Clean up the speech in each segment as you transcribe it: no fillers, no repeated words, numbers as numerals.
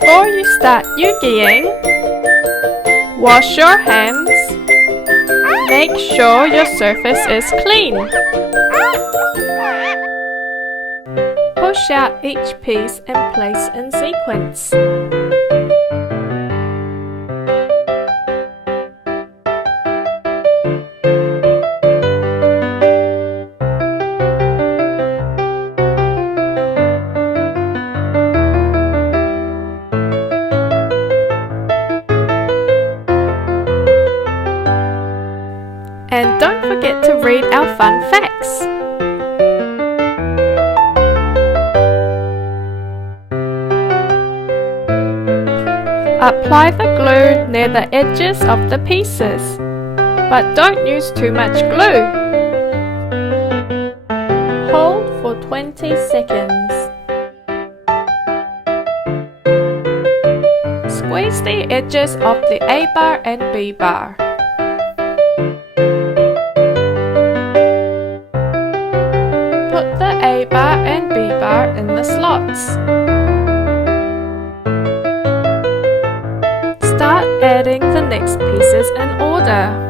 Before you start EUGYing, wash your hands. Make sure your surface is clean. Push out each piece and place in sequence. And don't forget to read our fun facts. Apply the glue near the edges of the pieces, but don't use too much glue. Hold for 20 seconds. Squeeze the edges of the A bar and B bar. Put the A bar and B bar in the slots. Start adding the next pieces in order.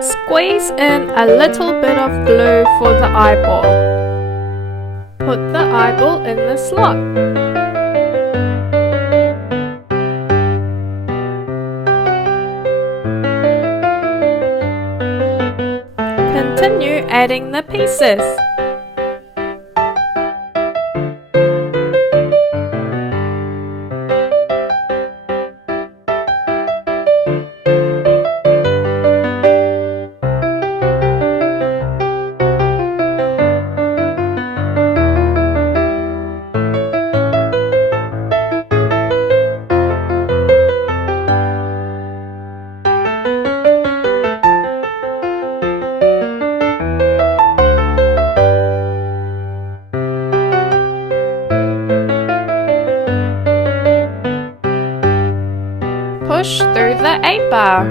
Squeeze in a little bit of glue for the eyeball. Put the eyeball in the slot. Continue adding the pieces. Push through the A bar.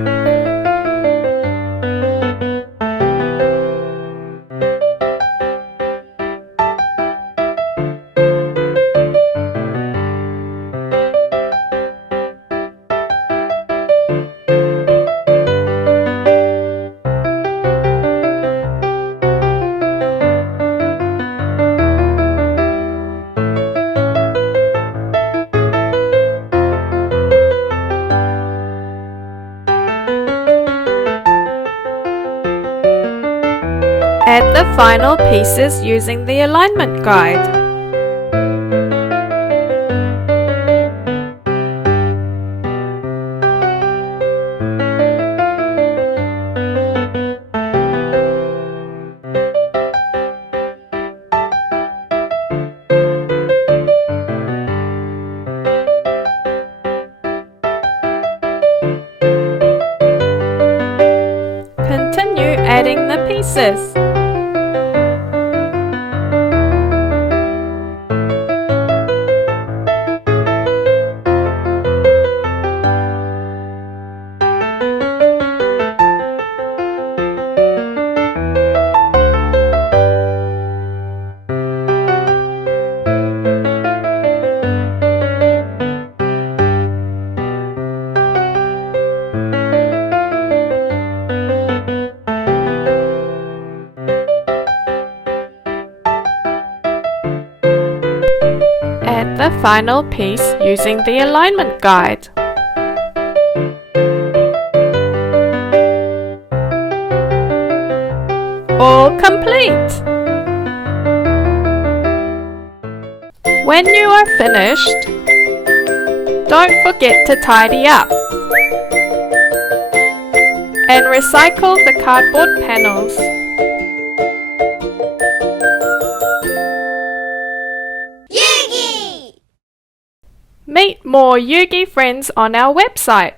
Add the final pieces using the alignment guide. Continue adding the pieces. Add the final piece using the alignment guide. All complete! When you are finished, don't forget to tidy up and recycle the cardboard panels. EUGY! Meet more EUGY friends on our website.